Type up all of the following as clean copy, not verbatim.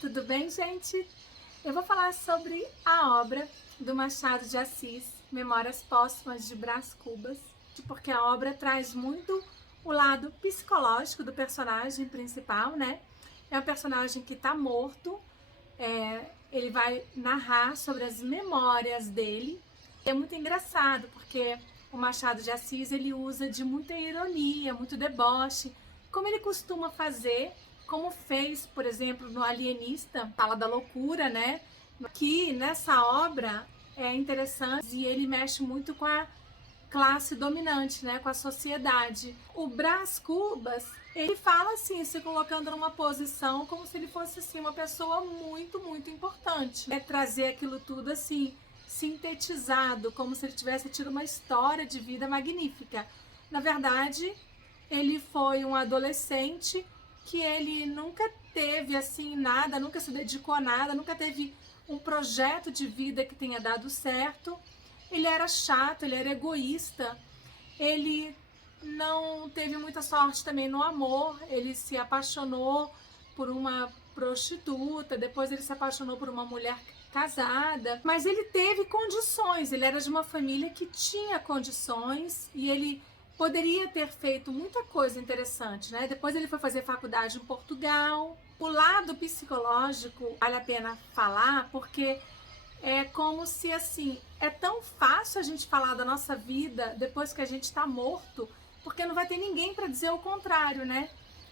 Tudo bem, gente? Eu vou falar sobre a obra do Machado de Assis, Memórias Póstumas de Brás Cubas, porque a obra traz muito o lado psicológico do personagem principal, né? É um personagem que está morto, ele vai narrar sobre as memórias dele. É muito engraçado, porque o Machado de Assis ele usa de muita ironia, muito deboche, como ele costuma fazer, como fez, por exemplo, no Alienista, fala da loucura, né? Que nessa obra é interessante e ele mexe muito com a classe dominante, né, com a sociedade. O Brás Cubas, ele fala assim, se colocando numa posição como se ele fosse assim uma pessoa muito importante. É trazer aquilo tudo assim sintetizado, como se ele tivesse tido uma história de vida magnífica. Na verdade, ele foi um adolescente que ele nunca teve assim nada, nunca se dedicou a nada, nunca teve um projeto de vida que tenha dado certo. Ele era chato, ele era egoísta, ele não teve muita sorte também no amor, ele se apaixonou por uma prostituta, depois ele se apaixonou por uma mulher casada, mas ele teve condições, ele era de uma família que tinha condições e ele poderia ter feito muita coisa interessante, né? Depois ele foi fazer faculdade em Portugal. O lado psicológico vale a pena falar porque é como se assim, é tão fácil a gente falar da nossa vida depois que a gente está morto, porque não vai ter ninguém para dizer o contrário, né?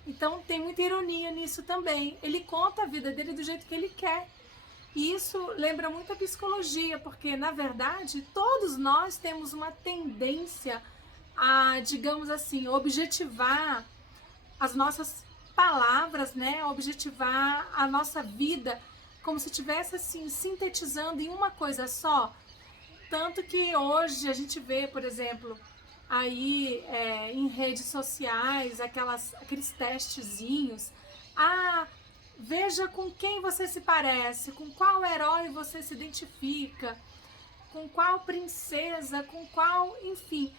Então tem muita ironia nisso também. Ele conta a vida dele do jeito que ele quer. E isso lembra muito a psicologia, porque na verdade todos nós temos uma tendência a, digamos assim, objetivar as nossas palavras, né? Objetivar a nossa vida como se estivesse assim sintetizando em uma coisa só. Tanto que hoje a gente vê, por exemplo, aí em redes sociais, aqueles testezinhos. Ah, veja com quem você se parece, com qual herói você se identifica, com qual princesa, com qual, enfim.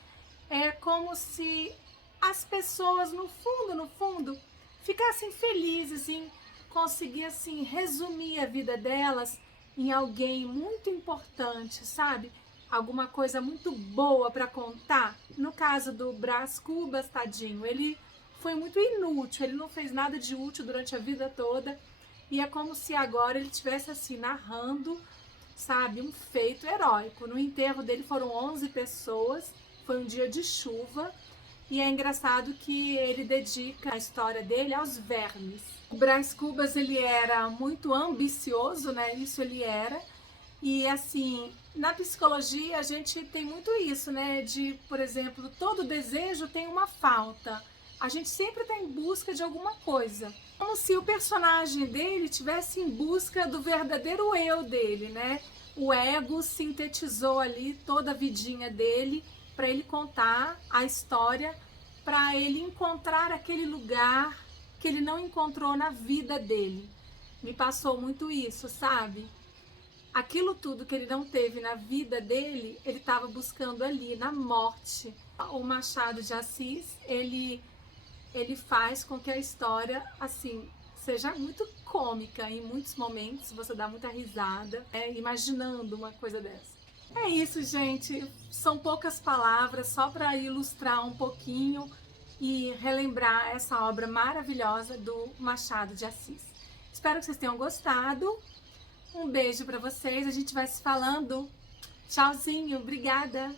É como se as pessoas, no fundo, ficassem felizes em conseguir, assim, resumir a vida delas em alguém muito importante, sabe? Alguma coisa muito boa para contar. No caso do Brás Cubas, tadinho, ele foi muito inútil, ele não fez nada de útil durante a vida toda. E é como se agora ele estivesse, assim, narrando, sabe, um feito heróico. No enterro dele foram 11 pessoas, foi um dia de chuva, e é engraçado que ele dedica a história dele aos vermes. O Brás Cubas, ele era muito ambicioso, né? Isso ele era. E assim, na psicologia a gente tem muito isso, né? De, por exemplo, todo desejo tem uma falta. A gente sempre está em busca de alguma coisa. Como se o personagem dele estivesse em busca do verdadeiro eu dele, né? O ego sintetizou ali toda a vidinha dele para ele contar a história, para ele encontrar aquele lugar que ele não encontrou na vida dele. Me passou muito isso, sabe? Aquilo tudo que ele não teve na vida dele, ele estava buscando ali, na morte. O Machado de Assis, ele faz com que a história, assim, seja muito cômica em muitos momentos, você dá muita risada, imaginando uma coisa dessa. É isso, gente. São poucas palavras só para ilustrar um pouquinho e relembrar essa obra maravilhosa do Machado de Assis. Espero que vocês tenham gostado. Um beijo para vocês. A gente vai se falando. Tchauzinho. Obrigada.